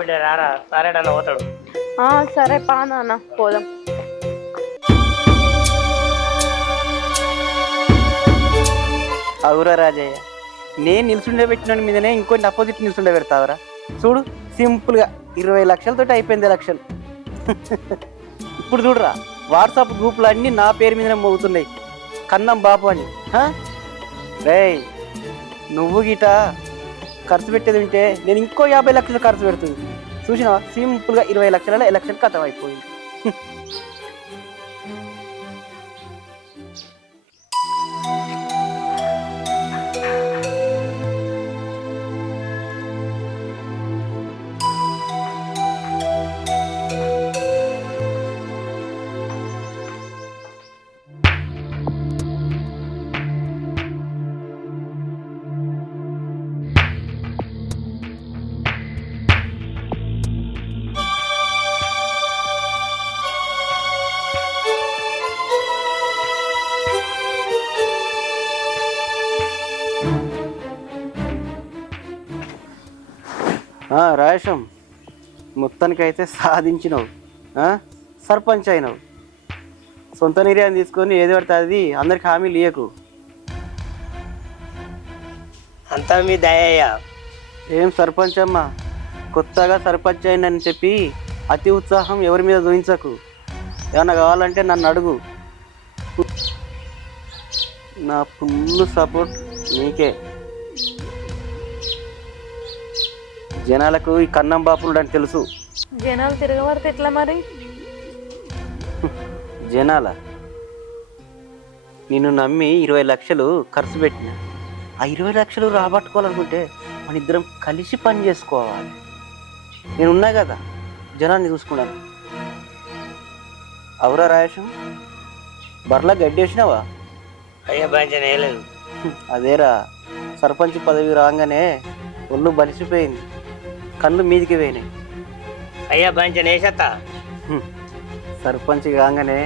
బిడ్డ రారా సారేడన్నా పోతాడు. సరే పా నాన్న పోదాం. అవురా రాజయ్య, నేను నిల్చుండే పెట్టిన మీదనే ఇంకొన్ని అపోజిట్ నిల్చుండే పెడతావరా. చూడు సింపుల్గా 20 లక్షలతోటి అయిపోయింది లక్షలు. ఇప్పుడు చూడరా వాట్సాప్ గ్రూపులు అన్నీ నా పేరు మీదనే మోగుతున్నాయి, కన్నం బాపు అని. రేయ్ నువ్వు గిట ఖర్చు పెట్టేది ఉంటే నేను ఇంకో 50 లక్షలు ఖర్చు పెడుతుంది. చూసినావా సింపుల్గా 20 లక్షలలో ఎలక్షన్ ఖతం అయిపోయింది. రాయేశం, మొత్తానికైతే సాధించినావు, సర్పంచ్ అయినావు. సొంత నిర్ణయం తీసుకొని ఏది పడితే అది అందరికి హామీలు ఇయ్యకు. అంతా మీ దయ్యా. ఏం సర్పంచ్ అమ్మా, కొత్తగా సర్పంచ్ అయిందని చెప్పి అతి ఉత్సాహం ఎవరి మీద చూపించకు. ఏమన్నా కావాలంటే నన్ను అడుగు, నా ఫుల్ సపోర్ట్ నీకే. జనాలకు ఈ కన్నం బాపులు అని తెలుసు. జనాలు తిరగబడితే ఎట్లా మరి? జనాల నిన్ను నమ్మి 20 లక్షలు ఖర్చు పెట్టిన. ఆ 20 లక్షలు రాబట్టుకోవాలనుకుంటే మన ఇద్దరం కలిసి పని చేసుకోవాలి. నేను ఉన్నా కదా జనాన్ని చూసుకున్నాను. అవురా రాయేశం, బర్లా గడ్డి వేసినావా? అయ్యా బాంచన వేయలేదు. అదేరా, సర్పంచ్ పదవి రాగానే ఒళ్ళు బలిసిపోయింది, కళ్ళు మీదికి పోయినాయి. అయ్యా బాంచన వేసేస్తా. సర్పంచ్ కాగానే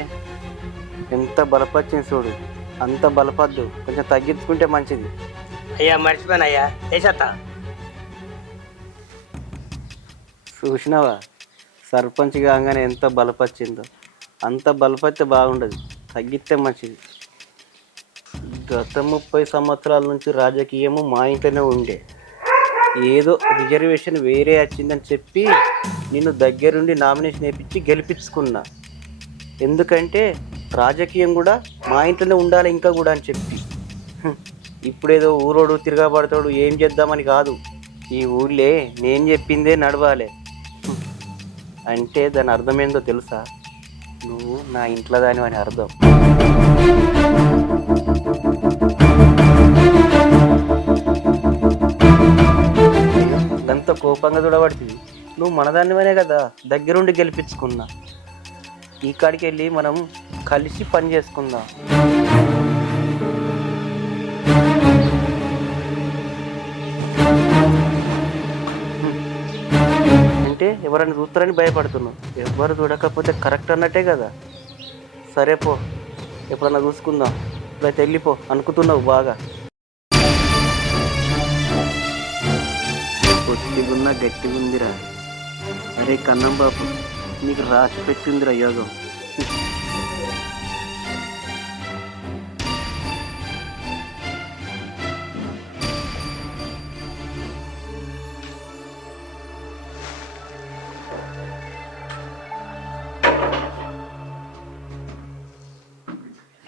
ఎంత బలపచ్చింది చూడు, అంత బలపద్దు, కొంచెం తగ్గించుకుంటే మంచిది. అయ్యా మర్చిపోయాను అయ్యా, వేసేస్తా. చూసినావా సర్పంచ్ కాగానే ఎంత బలపచ్చిందో, అంత బలపడితే బాగుండదు, తగ్గిస్తే మంచిది. గత 30 సంవత్సరాల నుంచి రాజకీయము మా ఇంట్లోనే ఉండే. ఏదో రిజర్వేషన్ వేరే వచ్చిందని చెప్పి నిన్ను దగ్గరుండి నామినేషన్ వేయించి గెలిపించుకున్నా. ఎందుకంటే రాజకీయం కూడా మా ఇంట్లోనే ఉండాలి ఇంకా కూడా అని చెప్పి. ఇప్పుడేదో ఊరోడు తిరగబడతాడు ఏం చేద్దామని కాదు, ఈ ఊళ్ళే నేను చెప్పిందే నడవాలి. అంటే దాని అర్థం ఏందో తెలుసా? నువ్వు నా ఇంట్లో దాని అని అర్థం. అంత కోపంగా చూడబడుతుంది. నువ్వు మనదానివనే కదా దగ్గరుండి గెలిపించుకున్నా. ఈ కాడికి వెళ్ళి మనం కలిసి పని చేసుకుందాం. అంటే ఎవరైనా చూస్తారని భయపడుతున్నావు. ఎవరు చూడకపోతే కరెక్ట్ అన్నట్టే కదా. సరే పో, ఎప్పుడన్నా చూసుకుందాం. ఇప్పుడైతే వెళ్ళిపో, అనుకుతున్నావు బాగా. పొట్టిగున్నా గట్టిగుందిరా. అరే కన్నం బాబు, నీకు రాసి పెట్టిందిరా యోగం.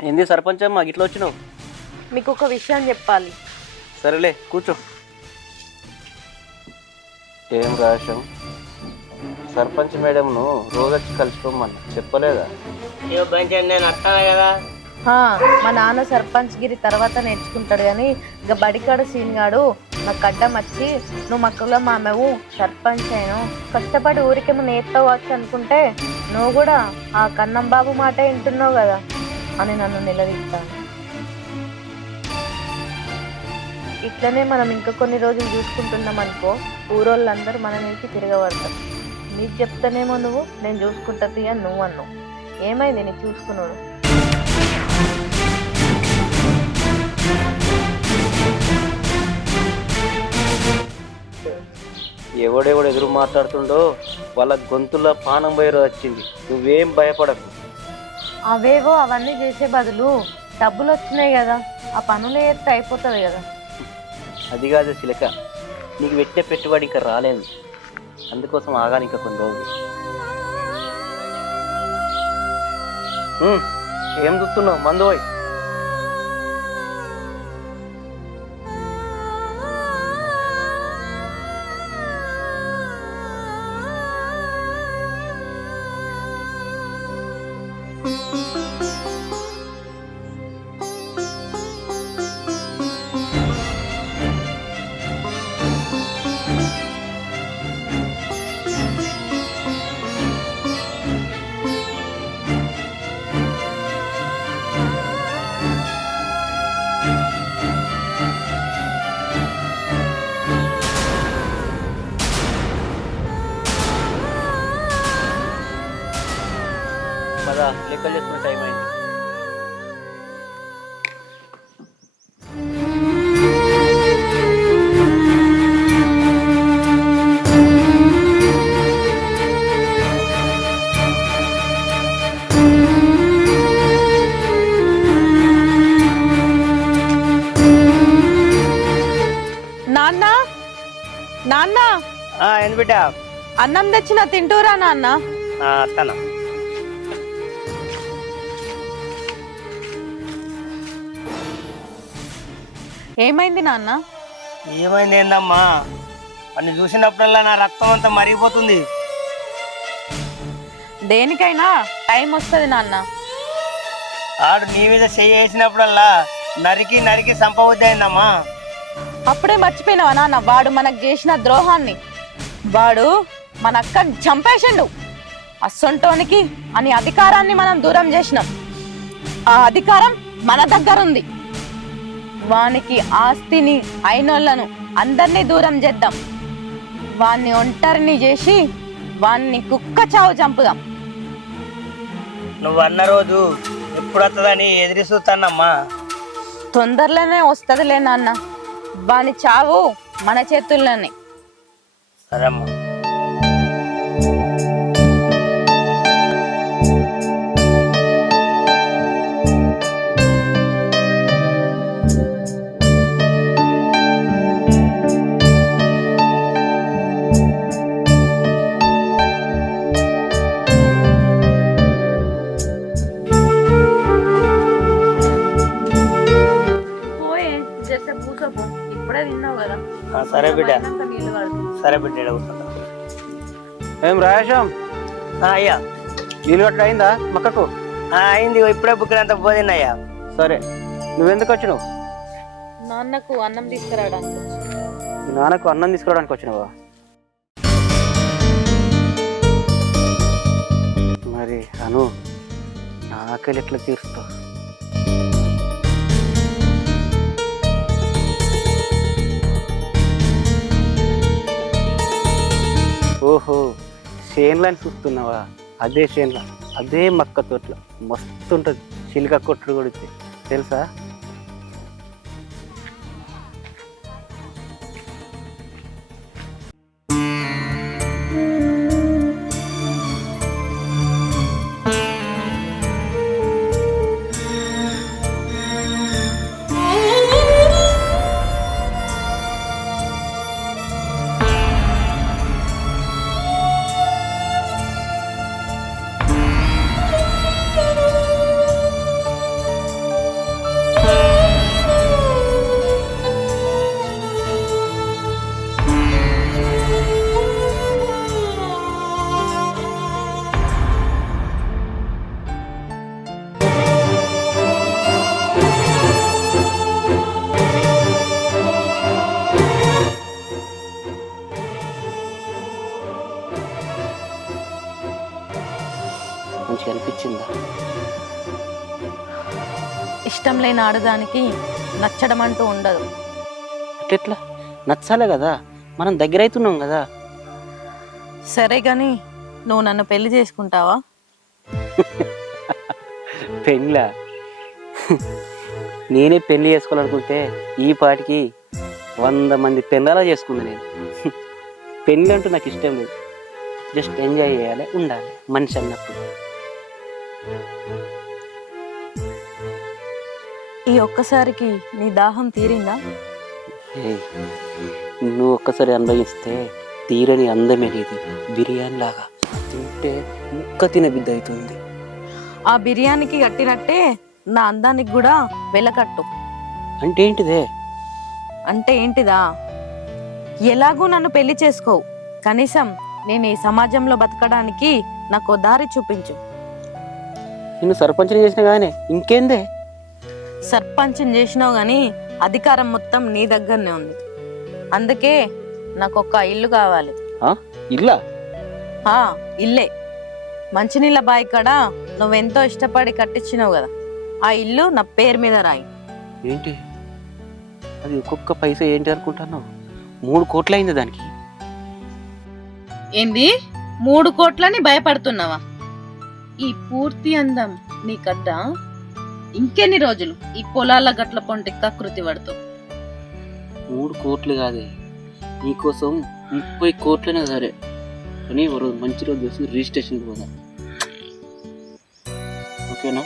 ఏంది సర్పంచ్ అమ్మా ఇట్లా వచ్చినావు? మీకు ఒక విషయం చెప్పాలి. సరేలే కూర్చో. ఏం రాశాం? సర్పంచ్ మేడంను రోజొచ్చి కలిసిపోమని చెప్పలేదా? అయ్యో బాంచన నేను వస్తాను కదా. మా నాన్న సర్పంచ్ గిరి తర్వాత నేర్చుకుంటాడు కానీ ఇక బడికాడు సీన్గాడు నాకు అడ్డం వచ్చి నువ్వు మక్కలో మామేవు సర్పంచ్ అయిను కష్టపడి ఊరికేమో నేర్పవచ్చు అనుకుంటే నువ్వు కూడా ఆ కన్నం బాబు మాట వింటున్నావు కదా అని నన్ను నిలదీస్తాను. ఇట్లనే మనం ఇంకా కొన్ని రోజులు చూసుకుంటున్నాం అనుకో, ఊరోళ్ళందరూ మన నుంచి తిరగబడతారు. నీకు చెప్తానేమో నువ్వు నేను చూసుకుంటుంది అని నువ్వు అన్నావు. ఏమైంది నీ చూసుకున్నాడు? ఎవడెవడు ఎదురు మాట్లాడుతుండో వాళ్ళ గొంతులో పానం పోయే రోజు వచ్చింది. నువ్వేం భయపడకు. అవేవో అవన్నీ చేసే బదులు డబ్బులు వచ్చినాయి కదా, ఆ పనులు చేస్తే అయిపోతుంది కదా. అది కాదు చిలక, నీకు పెట్టే పెట్టుబడి ఇంకా రాలేదు, అందుకోసం ఆగాలి ఇంకా కొన్ని రోజులు. ఏం చూస్తున్నావు? మందు పోయి. పదా, లెక్కలు చేసుకునే టైం అయింది. నాన్న, నాన్న, ఏంది బిడ్డ? అన్నం తెచ్చిన తింటూరా నాన్న? అత్తనా. ఏమైంది నాన్న? ఏమైంది ఏందమ్మా? అన్ని చూసినప్పుడల్లా నా రక్తం అంతా మరిగిపోతుంది. దేనికైనా టైం వస్తుంది నాన్న. ఆడు నీ మీద చెయ్యి వేసినప్పుడల్లా నరికి నరికి సంపవద్దు అయిందమ్మా. అప్పుడే మర్చిపోయినావా నాన్న వాడు మనకు చేసిన ద్రోహాన్ని? వాడు మన అక్కని చంపేసిండు. అస్సొంటోనికి అని అధికారాన్ని మనం దూరం చేసినాం. ఆ అధికారం మన దగ్గర ఉంది. వానికి ఆస్తిని అయినోళ్లను అందరినీ దూరం చేద్దాం. వాన్ని ఒంటరిని చేసి వాన్ని కుక్క చావు చంపుదాం. నువ్వు అన్న రోజు ఎప్పుడు వస్తుందని ఎదిరి చూస్తానమ్మా. తొందరలోనే వస్తుందిలే నాన్న. వాని చావు మన చేతుల్లోనే. సరే అమ్మా. ఇప్పుడే తిన్నావు కదా. సరే బిడ్డ. నీళ్ళు పడుతుంది. సరే బిడ్డ, కూర్చుంటా. ఏం రాయేశం, అయ్యా నీళ్ళు గట్ట అయిందా మక్కకు? అయింది, ఇప్పుడే బుక్కినంత పోదిన్నయ్యా. సరే, నువ్వెందుకు వచ్చినావు? నాన్నకు అన్నం తీసుకురావడానికి. మీ నాన్నకు అన్నం తీసుకురావడానికి వచ్చినావా? మరి అను, నా ఆకలి ఎట్లా తీరుస్తావు? ఓహో, చేన్లని చూస్తున్నావా? అదే చేన్ల, అదే మక్క తోట్ల మస్తు ఉంటుంది. చిలుక కొట్టుడు కొడితే తెలుసా? మంచిగా అనిపించిందా? ఇష్టం లేని ఆడదానికి నచ్చడం అంటూ ఉండదు. అట్లా నచ్చాలే కదా, మనం దగ్గర అవుతున్నాం కదా. సరే గాని నువ్వు నన్ను పెళ్లి చేసుకుంటావా? పెళ్ళా? నేనే పెళ్లి చేసుకోవాలనుకుంటే ఈ పాటికి 100 మంది పెళ్ళాలా చేసుకుంది నేను. పెళ్ళి అంటూ నాకు ఇష్టం లేదు. జస్ట్ ఎంజాయ్ చేయాలి, ఉండాలి మనిషి అన్నప్పుడు. ఈ ఒక్కసారికి నీ దాహం తీరిందా? ఏయ్, నువ్వు ఒక్కసారి అనుభవిస్తే తీరని అందమే నీది. బిర్యానీ లాగా తింటే ముక్క తిన బిడ్డ అవుతుంది. ఆ బిర్యానీకి కట్టినట్టే నా అందానికి కూడా వెలకట్టు. అంటే ఏంటిదే? అంటే ఏంటిదా? ఎలాగూ నన్ను పెళ్లి చేసుకోవు, కనీసం నేను ఈ సమాజంలో బతకడానికి నాకు దారి చూపించు. నిన్ను సర్పంచ్ని చేసిన కానీ ఇంకేందే? సర్పంచ్ని చేసినావు కానీ అధికారం మొత్తం నీ దగ్గరనే ఉంది. అందుకే నాకు ఒక ఇల్లు కావాలి. ఇల్లా? ఇల్లే. మంచినీళ్ళ బావి కాడ నువ్వెంతో ఇష్టపడి కట్టించినావు కదా, ఆ ఇల్లు నా పేరు మీద రాయి. ఏంటి అది? ఒక్కొక్క పైసా ఏంటి అనుకుంటాను? 3 కోట్లు అయింది దానికి. ఏంది 3 కోట్లని భయపడుతున్నావా? ఈ పూర్తి అందం నీకద్దా? ఇంకెన్ని రోజులు ఈ పొలాల గట్ల పొంటి కకృతి పడుతావు? 3 కోట్లు కాదే, నీకోసం 30 కోట్లనే సరే, కానీ ఒక రోజు మంచి రోజు చూసి రిజిస్ట్రేషన్కి పోదాం. ఓకేనా?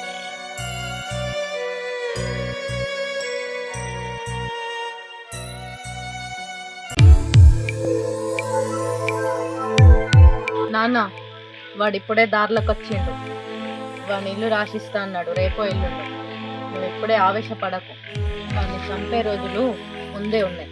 నాన్న, వాడు ఇప్పుడే దారిలోకి వచ్చిండు. వాడిని ఇల్లు రాసిస్తా అన్నాడు, రేపో ఇల్లు. నువ్వు ఇప్పుడే ఆవేశపడకు, వాడిని చంపే రోజులు ముందే ఉన్నాయి.